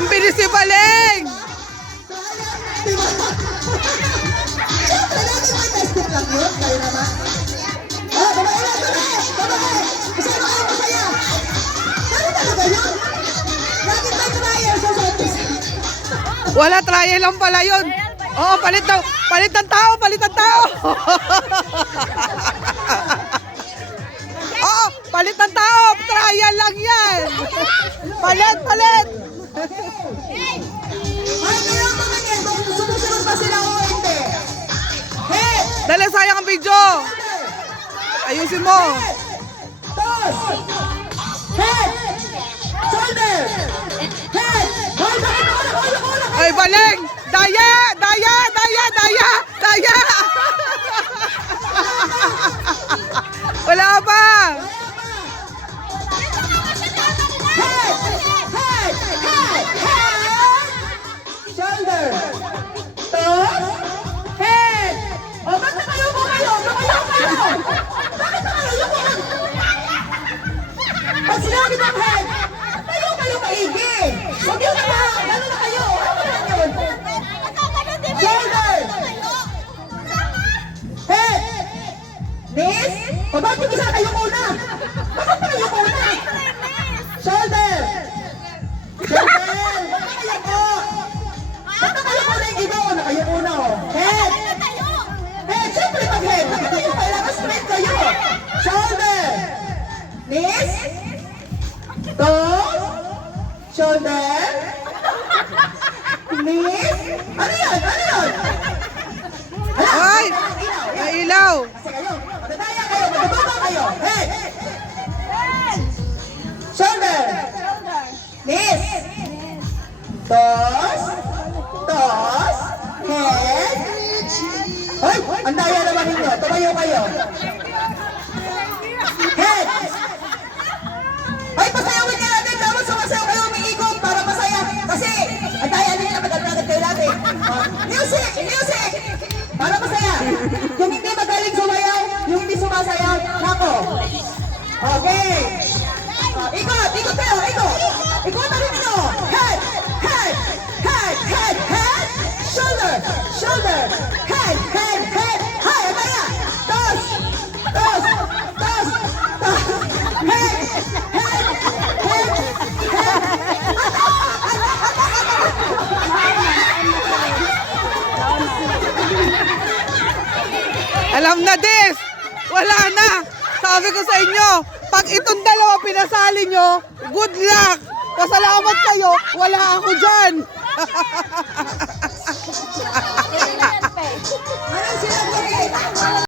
Ang bilis ni Baleng! Siyempre, lagi may testing lang yun. Kayo naman. Ah, babae na, babae! Babae! Kasi ano kayo masaya? Ano talaga yun? Lagi may trial sa showbiz. Wala, trial lang pala yun. Oo, palit ng tao, palit ng tao. Oo, palit ng tao, trial lang yan. Palit. Ay, kaya mga nito, kung sumusunod pa sila o hindi. Hey! Dali, sayang ang video. Ayusin mo. Toss! Head! Shoulder! Head! Hoy, bakit ako na? Ay, Baleng! Daya! Wala pa! Head! Head! Head! Head! Shoulder! Toss! Head! O, ba't nakayuko kayo? Bakit nakayuko kayo? Pag sinabi ng head, tayo kayo maigi. Huwag yung ano na kayo. Ano na yun? Shoulder! Head! Knees? O, bakit isa kayo muna? Bakit kayo muna? Shoulder! Shoulder! Bakit kayo ko? Bakit kayo muna yung iba o nakayo muna o? Head! Head! Siyempre pag head, bakit kayo kailangan straight kayo? Shoulder! Knees? Toes? Shoulder? Knees? Ano yan? Ay! May ilaw! Kasi kayo, matataya kayo, matutubang kayo. Head! Shoulder! Knees! Toes! Head! Hoy! Ang daya naman ninyo. Tumayo kayo. Head! Ay, pasayawin niya natin. Dapat sumasayaw kayo umiikot para masaya. Kasi, ang daya ninyo na magagagad kayo natin. Music! Para masaya. Yung hindi magaling sumayaw, yung hindi sumasayaw, nako. Okay. Ikot kayo, ikot. Ikot rin nyo. Head. Shoulder. Head. Hay, ataya. Toss. Alam na, Des! Wala na! Sabi ko sa inyo, pag itong dalawa pinasali nyo, good luck! Pasalamat kayo, wala ako dyan!